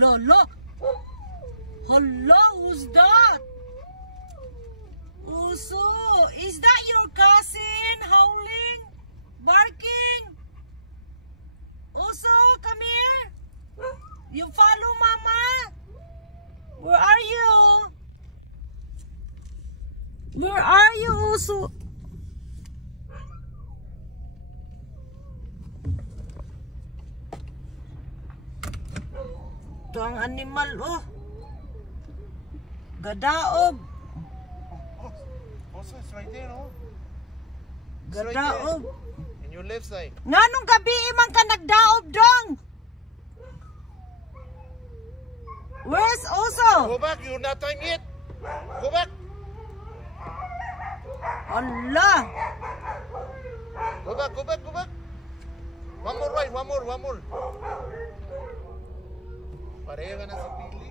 look. Hello, who's that? Uso, is that your cousin howling, barking? Uso, come here. You follow Mama? Where are you? Where are you, Uso? Ito ang animal, oh. Gadaob. Also, it's right there, no? Gadaob. In your left side. Nga nung gabi man ka nagdaob dong. Where's Uso? Go back, you're not time yet. Go back. Allah. Go back, go back, go back. One more right, one more. Pareha na si Pili.